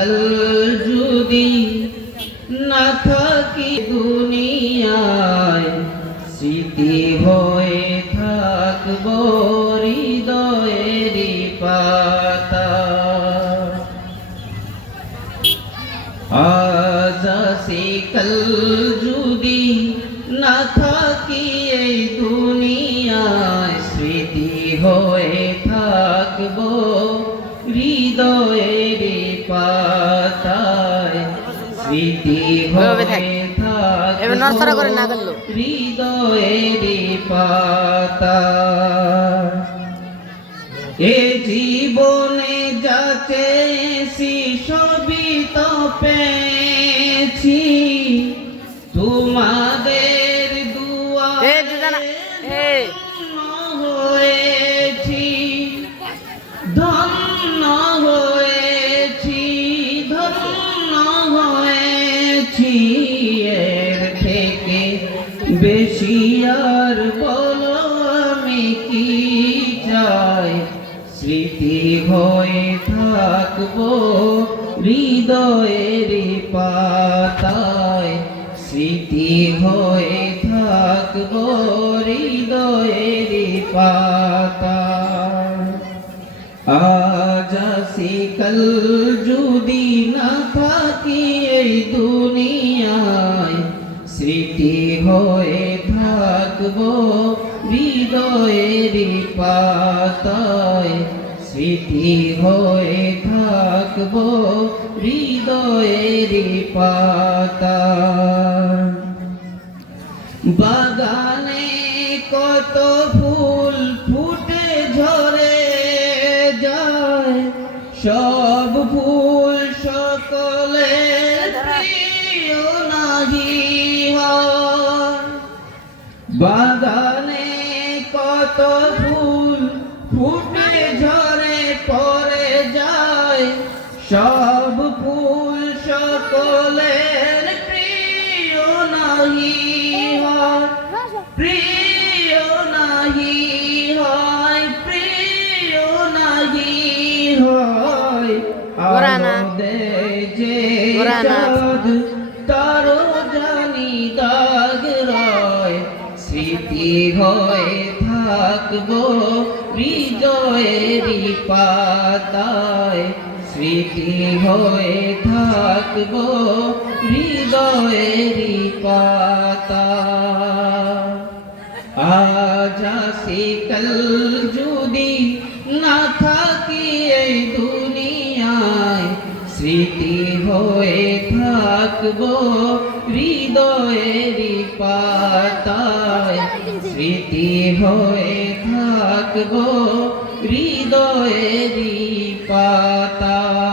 কাল যদি না থাকি দুনিয়ায়, স্মৃতি হয়ে থাকব হৃদয়ের পাতা। আজ আসি কাল যদি না থাকি এই দুনিয়ায়, স্মৃতি হয়ে থাকব হৃদয়ের পাতায়, স্মৃতি হয়ে থাকব হৃদয়ের পাতায়। এ জীবনে যা চেয়েছি সবই তো পেয়েছি, তোমাদের দুয়ারে ধন্য হয়েছি, ধন্য হয়েছি, ধন্য হয়েছি। এর থেকে বেশি আর বলো আমি কি চাই, স্মৃতি হয়ে থাকবো হৃদয়ের পাতায়, স্মৃতি হয়ে থাকবো হৃদয়ের পাতায়। আজ আসি কাল যদি না থাকি এই দুনিয়ায়, স্মৃতি হয়ে থাকবো হৃদয়ের পাতায়, স্মৃতি হয়ে থাকবো হৃদয়ের পাতায়। বাগানে কত ফুল ফুটে ঝরে যায়, সব ফুল সকলের প্রিয় নাহি হয়। বাগানে কত ফুল ফুটে ঝরে পড়ে যায়, সব ফুল সকলের প্রিয় নাহি হয়, প্রিয় নাহি হয়, প্রিয় নাহি হয়। আলোতে যে চাঁদ তারও জানি দাগ রয়, স্মৃতি হয়ে থাকবো হৃদয়ের পাতায়, স্মৃতি হয়ে থাকবো হৃদয়ের পাতায়। আজ আসি কাল যদি না থাকি এই দুনিয়ায়, স্মৃতি হয়ে থাকবো হৃদয়ের পাতায়, স্মৃতি হয়ে থাকবো হৃদয়ের পাতায়।